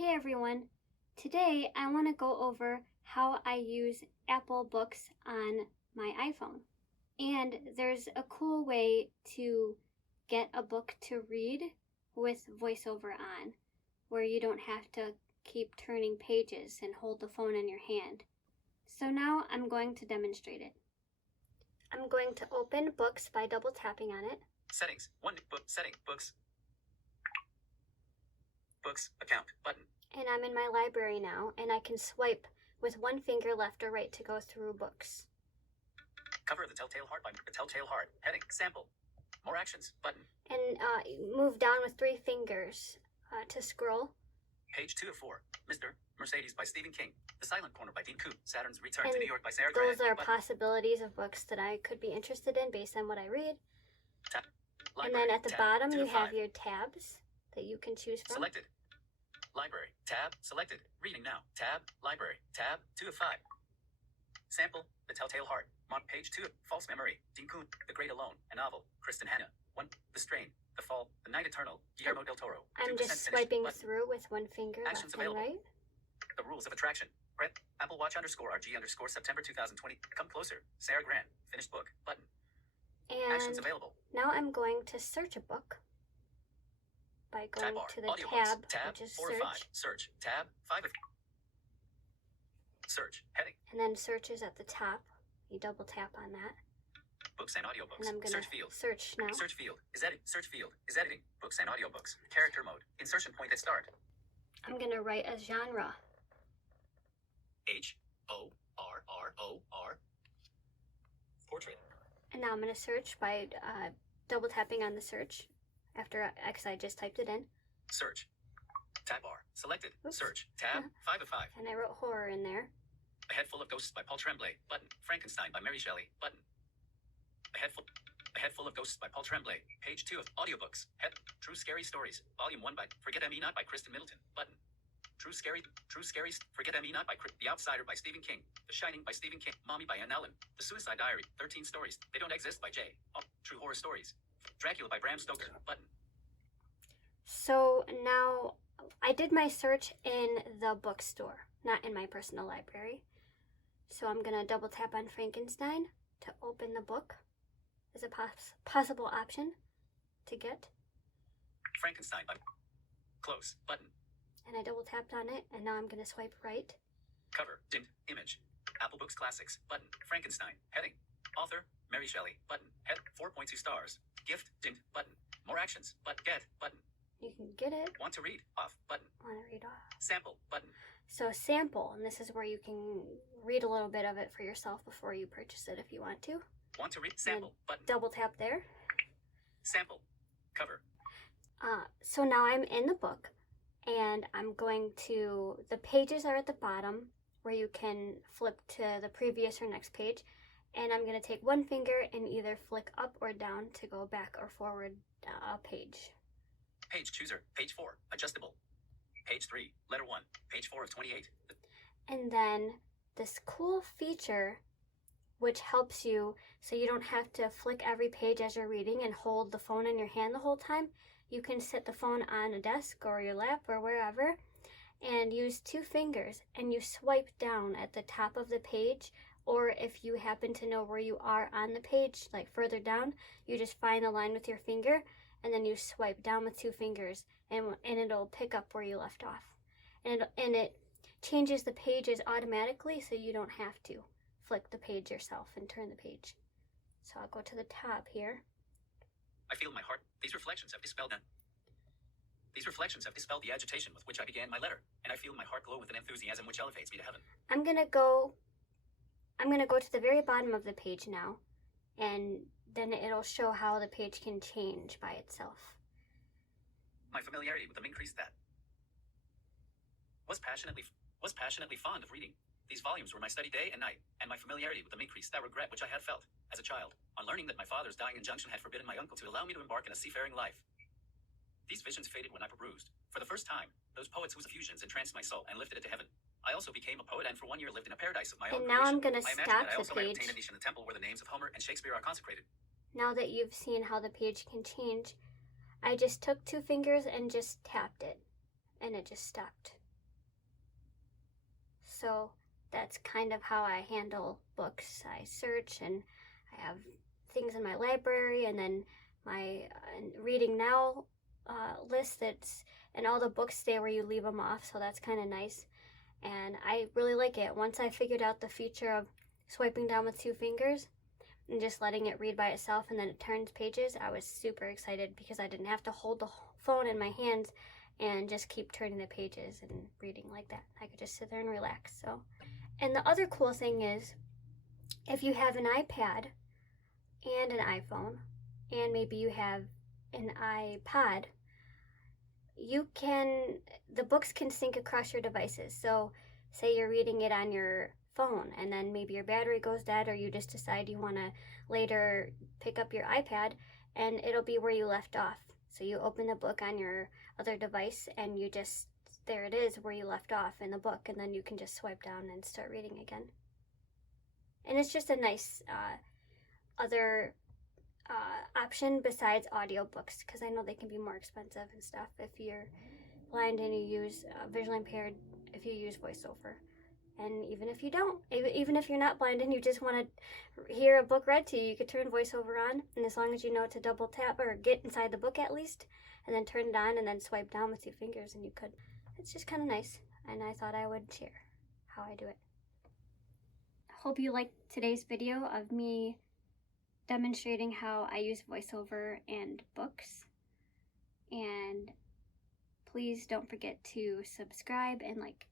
Hey everyone! Today I want to go over how I use Apple Books on my iPhone. And there's a cool way to get a book to read with VoiceOver on, where you don't have to keep turning pages and hold the phone in your hand. So now I'm going to demonstrate it. I'm going to open Books by double tapping on it. Settings. One book. Setting. Books. Books. Account. Button. And I'm in my library now, and I can swipe with one finger left or right to go through books. Cover of the Telltale Heart by The Telltale Heart. Heading. Sample. More actions. Button. And move down with three fingers to scroll. Page 2 of 4. Mr. Mercedes by Stephen King. The Silent Corner by Dean Koontz. Saturn's Return And to New York by Sarah those Grant. are possibilities of books that I could be interested in based on what I read. Tab. And Library. then at the Tab. bottom 2 you of have 5. your tabs that you can choose from. Selected. Library. Tab. Selected. Reading now. Tab. Library. Tab. 2 of 5. Sample. The Telltale Heart. On page 2. False Memory. Dean Koontz. The Great Alone. A novel. Kristen Hanna. 1. The Strain. The Fall. The Night Eternal. Guillermo del Toro. I'm 2% just finished. swiping Button. through with one finger Actions left and available. right. The Rules of Attraction. Brett. Apple Watch _RG September 2020. Come Closer. Sarah Grant. Finished book. Button. Actions And available. now I'm going to search a book by Tab going bar. to the Audiobooks. tab, which is 4 of 5. search. Search. Tab. 5 of. Search. Heading. And then search is at the top. You double tap on that. Books and audiobooks. And I'm going Search to field. search now. Search field. Is edit. Search field. Is editing. Books and audiobooks. Character mode. Insertion point at start. I'm going to write a genre. HORROR. Portrait. And now I'm going to search by double tapping on the search after I just typed it in. Search. Tab bar. Selected. Oops. Search. Tab. 5 of 5. And I wrote horror in there. A Head Full of Ghosts by Paul Tremblay. Button. Frankenstein by Mary Shelley. Button. A Head Full of Ghosts by Paul Tremblay. Page 2 of audiobooks. True Scary Stories. Volume 1 by Forget Me Not by Kristen Middleton. Button. True Scary Forget Me Not by The Outsider by Stephen King. The Shining by Stephen King. Mommy by Ann Ellen. The Suicide Diary. 13 Stories. They Don't Exist by J. True Horror Stories. Dracula by Bram Stoker. Button. So now I did my search in the bookstore, not in my personal library. So I'm going to double tap on Frankenstein to open the book as a possible option to get. Frankenstein by Close. Button. And I double tapped on it, and now I'm going to swipe right. Cover. Dimmed. Image. Apple Books Classics. Button. Frankenstein. Heading. Author. Mary Shelley. Button. Head. 4.2 stars. Gift. Dimmed. Button. More actions. But get. Button. You can get it. Want to read. Off. Button. Want to read off. Sample. Button. So sample, and this is where you can read a little bit of it for yourself before you purchase it if you want to. Want to read. Sample. Button. Double tap there. Sample. Cover. So now I'm in the book, and I'm going to, the pages are at the bottom where you can flip to the previous or next page, and I'm going to take one finger and either flick up or down to go back or forward a page. Page chooser. Page 4. Adjustable. Page 3. Letter 1. Page 4 of 28. And then this cool feature which helps you so you don't have to flick every page as you're reading and hold the phone in your hand the whole time. You can set the phone on a desk or your lap or wherever and use two fingers, and you swipe down at the top of the page, or if you happen to know where you are on the page, like further down, you just find the line with your finger and then you swipe down with two fingers and it'll pick up where you left off. And it changes the pages automatically so you don't have to flick the page yourself and turn the page. So I'll go to the top here. I feel my heart. These reflections have dispelled the agitation with which I began my letter, and I feel my heart glow with an enthusiasm which elevates me to heaven. I'm gonna go to the very bottom of the page now, and then it'll show how the page can change by itself. My familiarity with them increased that. Was passionately fond of reading. These volumes were my study day and night, and my familiarity with them increased that regret which I had felt as a child on learning that my father's dying injunction had forbidden my uncle to allow me to embark in a seafaring life. These visions faded when I perused, for the first time, those poets whose effusions entranced my soul and lifted it to heaven. I also became a poet and for 1 year lived in a paradise of my own And now creation. I'm gonna I imagine stop that I the also might page. obtain a niche in the temple where the names of Homer and Shakespeare are consecrated. Now that you've seen how the page can change, I just took two fingers and just tapped it, and it just stopped. So that's kind of how I handle books. I search, and I have things in my library, and then my reading now list that's, and all the books stay where you leave them off, so that's kind of nice. And I really like it. Once I figured out the feature of swiping down with 2 fingers and just letting it read by itself and then it turns pages, I was super excited because I didn't have to hold the phone in my hands and just keep turning the pages and reading like that. I could just sit there and relax. So, and the other cool thing is, if you have an iPad and an iPhone, and maybe you have an iPod, the books can sync across your devices. So say you're reading it on your phone and then maybe your battery goes dead, or you just decide you want to later pick up your iPad, and it'll be where you left off. So you open the book on your other device and you just, there it is where you left off in the book, and then you can just swipe down and start reading again. And it's just a nice other option besides audiobooks, because I know they can be more expensive and stuff if you're blind and you use visually impaired, if you use Voiceover. And even if you don't, even if you're not blind and you just want to hear a book read to you, you could turn Voiceover on, and as long as you know to double tap or get inside the book at least, and then turn it on and then swipe down with 2 fingers, and you could. It's just kind of nice, and I thought I would share how I do it. Hope you liked today's video of me demonstrating how I use Voiceover and books. And please don't forget to subscribe and like